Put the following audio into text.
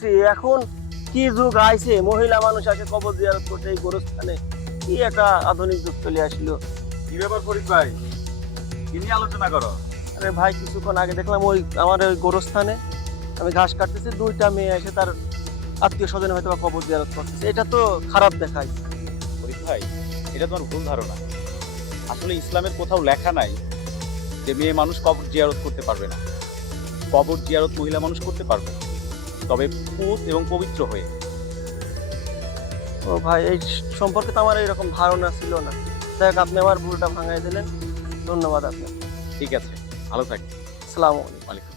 ছি এখন কি যুগ আইছে, মহিলা মানুষ আসে কবর জিয়ারত করতে এই গোরস্থানে, কি একটা আধুনিক যুগ চলে আসলো। কি ব্যাপার ফরিদ ভাই, কি নিয়ে আলোচনা করো? আরে ভাই, কিছুক্ষণ আগে দেখলাম ওই আমার ওই গোরস্থানে আমি ঘাস কাটতেছি, দুইটা মেয়ে এসে তার আত্মীয় স্বজন হয়তো বা কবর জিয়ারত করতেছে, এটা তো খারাপ দেখায়। ফরিদ ভাই, এটা তোমার ভুল ধারণা। আসলে ইসলামের কোথাও লেখা নাই যে মেয়ে মানুষ কবর জিয়ারত করতে পারবে না। কবর জিয়ারত মহিলা মানুষ করতে পারবে, তবে পুত এবং পবিত্র হয়ে। ও ভাই, এই সম্পর্কে তো আমার এরকম ধারণা ছিল না। দেখ, আপনি আমার ভুলটা ভাঙাই দিলেন, ধন্যবাদ আপনাকে। ঠিক আছে, ভালো থাকি। আসসালামু আলাইকুম। ওয়ালাইকুম।